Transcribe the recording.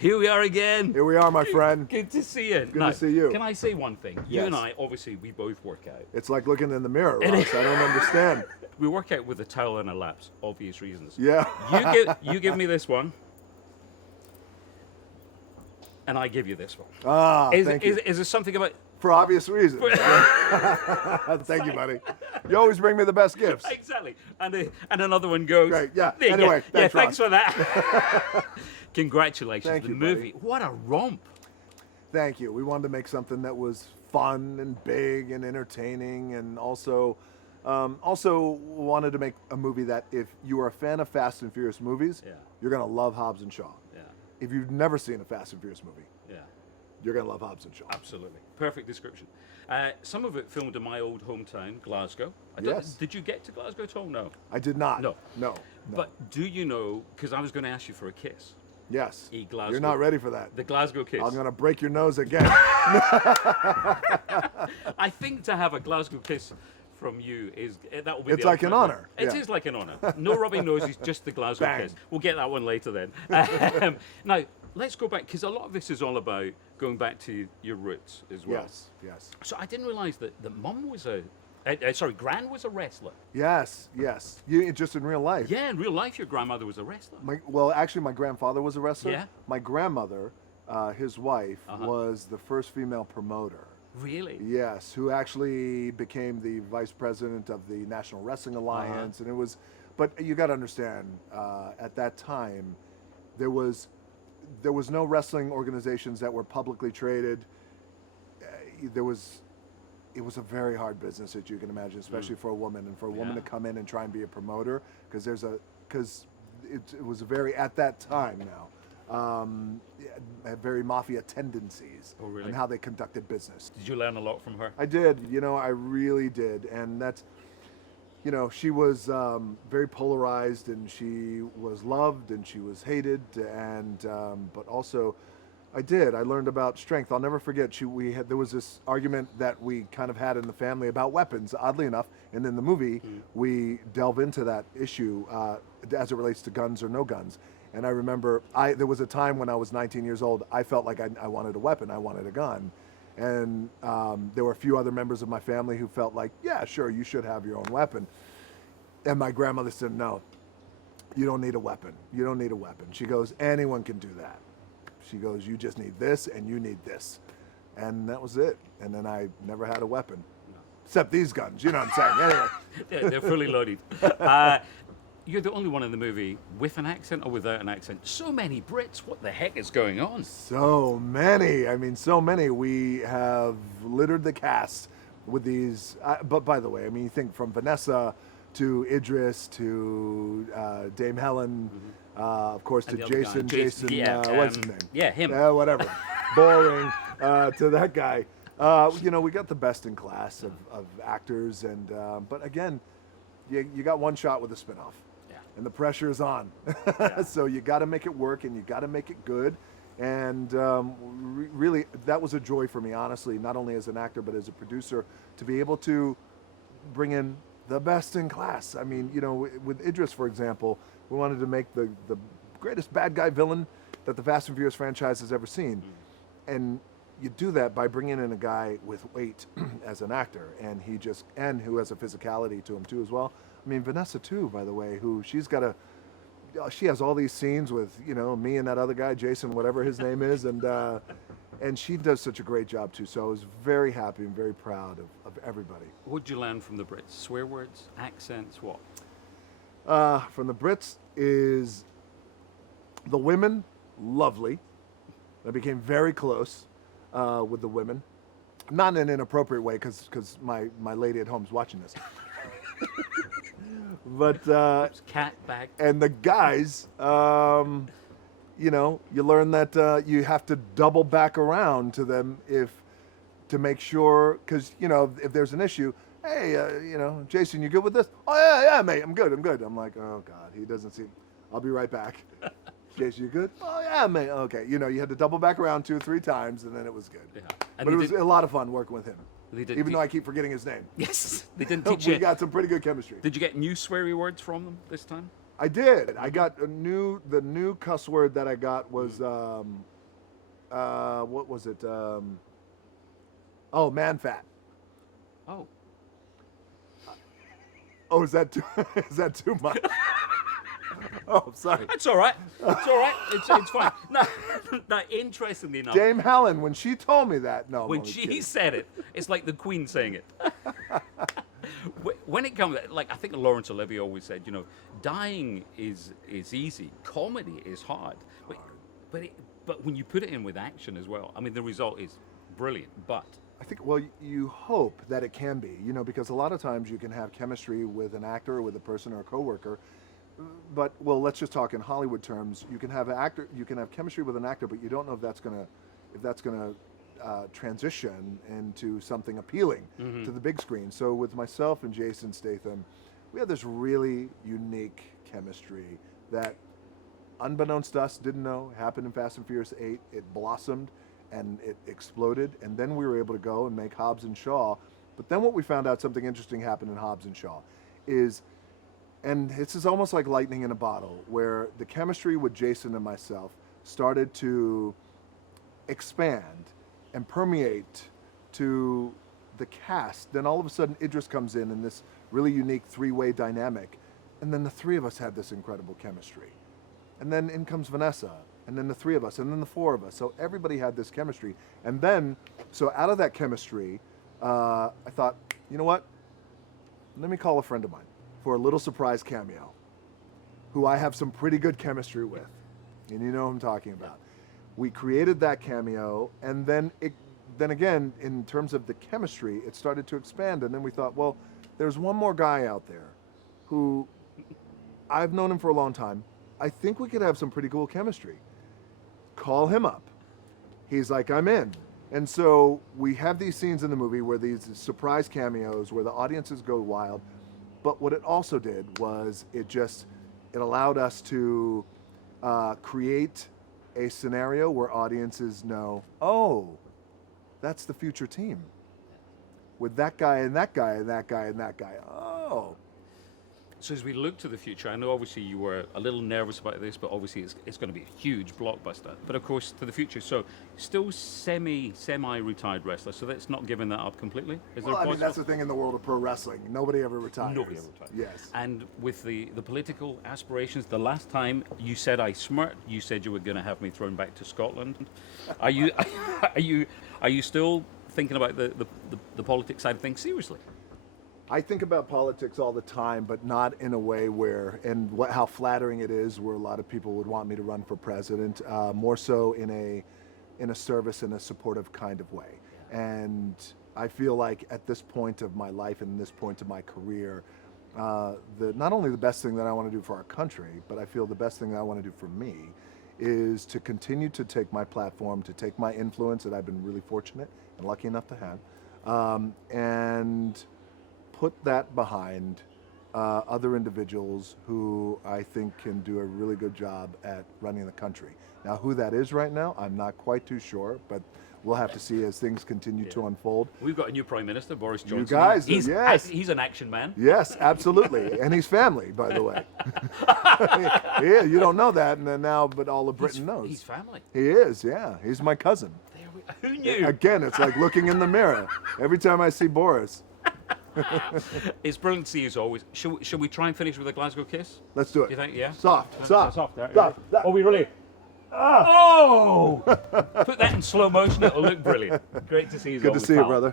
Here we are again. Here we are, my friend. Good to see you. Good to see you. Can I say one thing? You Yes. and I, obviously, we both work out. It's like looking in the mirror, Ross. I don't understand. We work out with a towel and a laps, obvious reasons. Yeah. You give me this one, and I give you this one. Thank you. Is there something about... For obvious reasons. Thank you, buddy. You always bring me the best gifts. Exactly. And another one goes... Great, yeah. There you go. Anyway, thanks, thanks Ross. for that. Congratulations. Thank the you, movie. buddy. What a romp. Thank you. We wanted to make something that was fun and big and entertaining, and also wanted to make a movie that if you are a fan of Fast and Furious movies, you're going to love Hobbs and Shaw. Yeah. If you've never seen a Fast and Furious movie, you're going to love Hobbs and Shaw. Absolutely. Perfect description. Some of it filmed in my old hometown, Glasgow. Yes. Did you get to Glasgow at all? No. I did not. No. But do you know, because I was going to ask you for a kiss. Yes. Glasgow. You're not ready for that. The Glasgow kiss. I'm going to break your nose again. I think to have a Glasgow kiss from you that will be. It's the like an ultimate honor. It is like an honor. No rubbing noses, just the Glasgow Bang. kiss. We'll get that one later then. Now let's go back, because a lot of this is all about going back to your roots as well. Yes. So I didn't realise that Mum was Gran was a wrestler. Yes. You just in real life. Yeah, in real life, your grandmother was a wrestler. Actually, my grandfather was a wrestler. Yeah. My grandmother, his wife, was the first female promoter. Really? Yes, who actually became the vice president of the National Wrestling Alliance, and it was. But you got to understand, at that time, there was no wrestling organizations that were publicly traded. It was a very hard business, that you can imagine, especially for a woman, and for a woman to come in and try and be a promoter, because it was a very, at that time now, had very mafia tendencies in how they conducted business. Did you learn a lot from her? I did. I really did, and that's. She was very polarized, and she was loved, and she was hated, and but also, I learned about strength. I'll never forget. There was this argument that we kind of had in the family about weapons, oddly enough, and in the movie we delve into that issue as it relates to guns or no guns. And I remember there was a time when I was 19 years old. I felt like I wanted a weapon. I wanted a gun. And there were a few other members of my family who felt like, yeah, sure, you should have your own weapon. And my grandmother said, no, you don't need a weapon. You don't need a weapon. She goes, anyone can do that. She goes, you just need this and you need this. And that was it. And then I never had a weapon. No. Except these guns, you know what I'm saying? Anyway. They're fully loaded. You're the only one in the movie with an accent or without an accent. So many Brits. What the heck is going on? So many. I mean, so many. We have littered the cast with these. But by the way, I mean, you think from Vanessa to Idris to Dame Helen, of course, to Jason. What's his name? Yeah, him. Whatever. Boring. To that guy. We got the best in class of actors. But again, you got one shot with a spinoff. And the pressure is on. So you got to make it work, and you got to make it good. And really, that was a joy for me, honestly, not only as an actor, but as a producer, to be able to bring in the best in class. I mean, with Idris, for example, we wanted to make the greatest bad guy villain that the Fast and Furious franchise has ever seen. And you do that by bringing in a guy with weight as an actor, and who has a physicality to him too as well. I mean, Vanessa too, by the way, she has all these scenes with, me and that other guy, Jason, whatever his name is, and she does such a great job too. So I was very happy and very proud of everybody. What did you learn from the Brits? Swear words, accents, what? From the Brits is the women, lovely. I became very close with the women. Not in an inappropriate way, because my lady at home's watching this. But cat bag. And the guys, you learn that you have to double back around to them to make sure, because if there's an issue, hey, Jason, you good with this? Oh yeah, mate, I'm good. I'm like, oh God, he doesn't see. I'll be right back. Jason, you good? Oh yeah, mate. Okay, you had to double back around 2 or 3 times, and then it was good. Yeah. But it was a lot of fun working with him. Even though I keep forgetting his name. Yes, they didn't teach you. We got some pretty good chemistry. Did you get new sweary words from them this time? I did. I got the new cuss word that I got was what was it? Man fat. Oh. Oh, is that too much? Oh, sorry. That's all right. It's all right. It's fine. No, no, interestingly enough, Dame Helen, when she told me that, no. when she said it, it's like the Queen saying it. When it comes, like I think Laurence Olivier always said, you know, dying is easy, comedy is hard, but when you put it in with action as well, I mean, the result is brilliant. But I think, well, you hope that it can be, you know, because a lot of times you can have chemistry with an actor or with a person or a coworker, but, well, let's just talk in Hollywood terms. You can have chemistry with an actor, but you don't know if that's gonna transition into something appealing to the big screen. So with myself and Jason Statham, we had this really unique chemistry that, unbeknownst to us, didn't know, happened in Fast and Furious 8. It blossomed and it exploded, and then we were able to go and make Hobbs and Shaw. But then what we found out, something interesting happened in Hobbs and Shaw, and this is almost like lightning in a bottle, where the chemistry with Jason and myself started to expand and permeate to the cast. Then all of a sudden Idris comes in this really unique three-way dynamic, and then the three of us had this incredible chemistry. And then in comes Vanessa, and then the three of us, and then the four of us. So everybody had this chemistry. And then, so out of that chemistry, I thought, you know what? Let me call a friend of mine for a little surprise cameo, who I have some pretty good chemistry with. And you know who I'm talking about. We created that cameo, and then again, in terms of the chemistry, it started to expand. And then we thought, well, there's one more guy out there who I've known him for a long time. I think we could have some pretty cool chemistry. Call him up. He's like, I'm in. And so we have these scenes in the movie where these surprise cameos where the audiences go wild. But what it also did was it allowed us to create a scenario where audiences know, oh, that's the future team. With that guy and that guy and that guy and that guy. Oh. so as we look to the future, I know obviously you were a little nervous about this, but obviously it's going to be a huge blockbuster. But of course, to the future, so still semi-retired wrestler, so that's not giving that up completely? Is there a I mean, possible? that's the thing in the world of pro wrestling. Nobody ever retires. Nobody ever retires. Yes. And with the political aspirations, the last time you said I smirked, you said you were going to have me thrown back to Scotland. Are you still thinking about the politics side of things seriously? I think about politics all the time, but not in a way where, how flattering it is, where a lot of people would want me to run for president. More so in a service and a supportive kind of way. And I feel like at this point of my life and this point of my career, not only the best thing that I want to do for our country, but I feel the best thing that I want to do for me is to continue to take my platform, to take my influence that I've been really fortunate and lucky enough to have, and put that behind other individuals who I think can do a really good job at running the country. Now, who that is right now, I'm not quite too sure, but we'll have to see as things continue to unfold. We've got a new Prime Minister, Boris Johnson. You guys, yes. He's an action man. Yes, absolutely. And he's family, by the way. Yeah, you don't know that now, but all of Britain knows. He's family. He is, yeah. He's my cousin. Who knew? Again, it's like looking in the mirror every time I see Boris. It's brilliant to see you as always. Shall we try and finish with a Glasgow kiss? Let's do it. Do you think? Yeah. Soft. Soft. Oh, we really? Oh! Put that in slow motion. It'll look brilliant. Great to see you. Good to see you, brother.